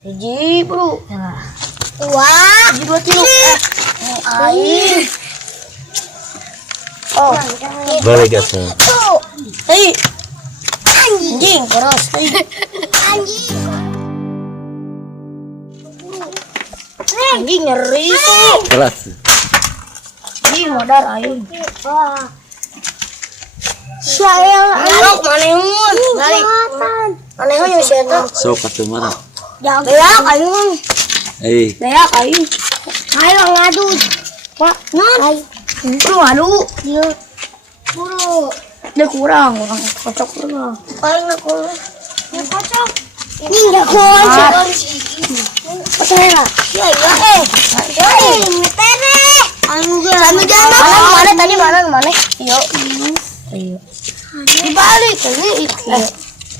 Hiji, bro. Wah, Hiji, dua, tilu. Air. Oh, Balik ya, Sir. hei. Anjing, keras. Hei. anjing. Anjing nyeri tuh. Kelas. Anjing modar aing. Wah. Saya Sok manehun. Balik. Manehun yang siapa? Sok atuh mana? Beak aing. Beak aing. ayo ngadu. Pak, non. Bro, aduh. Iya. Buru. Dia kurang kocok kurang. Paling aku. Ya kocok. Ini enggak kocok. Percaya. Ya iya metere. Anu ge. Kami jalan. Mana tadi mana? Iyo. Iyo. Dibalik tadi itu.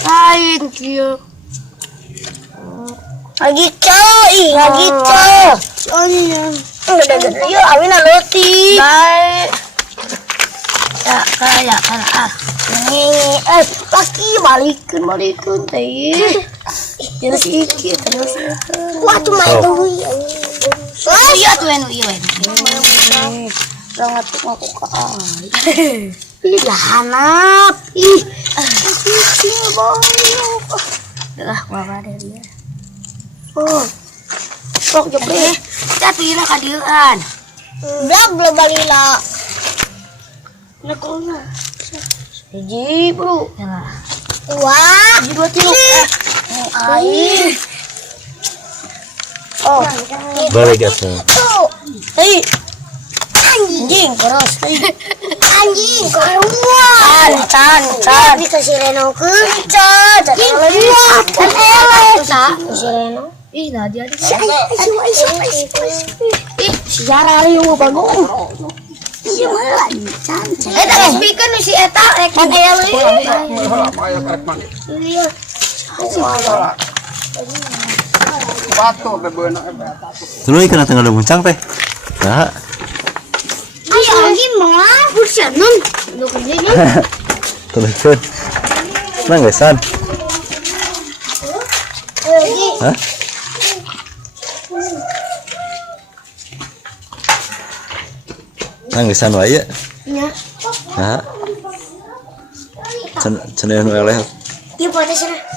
Lain kieu. Lagi soalnya. Gede-gede yuk awin leutik. Baik. Ya kayak ini laki balikeun teh. Terus iki terus. Wah cuma itu. Iya tuh anu ieu. Sangat aku ka. Ih hanap. Ih. Kecil boy. Dah mama ada dia. Oh. Sok jepre. Jatuhina ka dieuan. Belum balila. Lekona. Hiji, bro. Wah, Hiji, dua, tilu. Air. Oh, Balik ya, Sir. hei. Anjing, keras. Hei. anjing keluar. Can. Dikasih Reno ke. Anjing, Wah, kan elek. Si Reno. Ih, Nadia di. Ih, Sejarah ari mau bagong. iya malah cantik. Eta geus pikeun si eta rek aya leuy. Iya. Tuluy kana tengah ada muncang teh. Nah, Ayo anjing mah bursanan. Lu kerjanya. tuluykeun. Nang geus san. Hah? Nang geus san wae. Nya. Nah. Cenah nu eleh. Ieu pada sana.